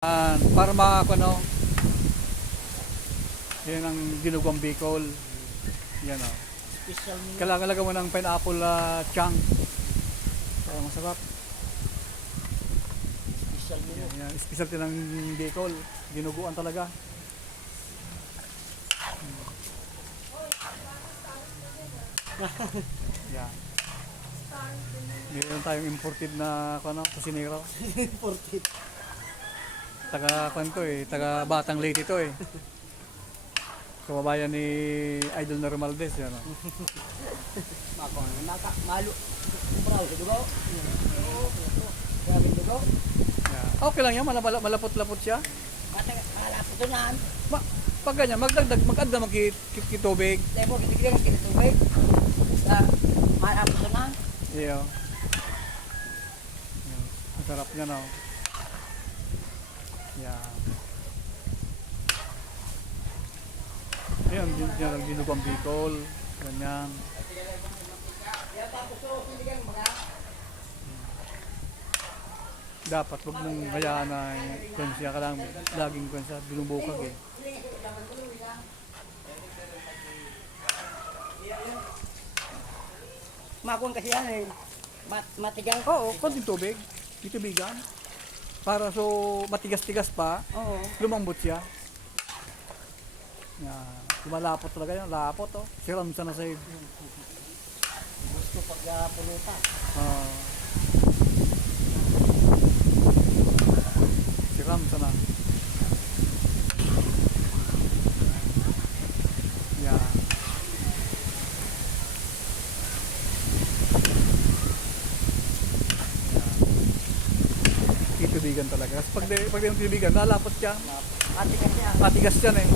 Para ano, yan ang dinuguang Bicol. Yan o. Special meal. Kailangan mo ng pineapple chunk. Para masarap. Special meal. Yan, specialty ng Bicol. Dinuguan talaga. Yan. Meron tayong imported na kusinero. Imported. Taga kanto taga Batang Leyte ito eh. Kababayan ni Idol na Romaldes yan. Mako naka malu. Bravo, dugo. Grabe dugo. Yeah. Okay lang yan, malapot-lapot siya. Malapot to nan. Pag ganyan, mag-add na magkitubig. Debo kitigil ng tubig. Sa malapot to nan. Iyo. Ang sarap niya no. Yan. Ayan, yan ang dinuguang Bicol. Ganyan. Dapat wag mong hayaan na konsya ka lang laging konsya binubukag eh. Makon kasi yan eh. Matigang. Oo, konting tubig. Itubigan. Para so matigas-tigas pa, Oo. lumambot siya. Yan. Lumalapot talaga yan. Lapot oh. Siram sa na sa Gusto pag pulutan. Siram sa na. Yan. Itubigan talaga. Kasi pag di yung tubigan, lalapot siya. Matigas yan. Matigas yan eh.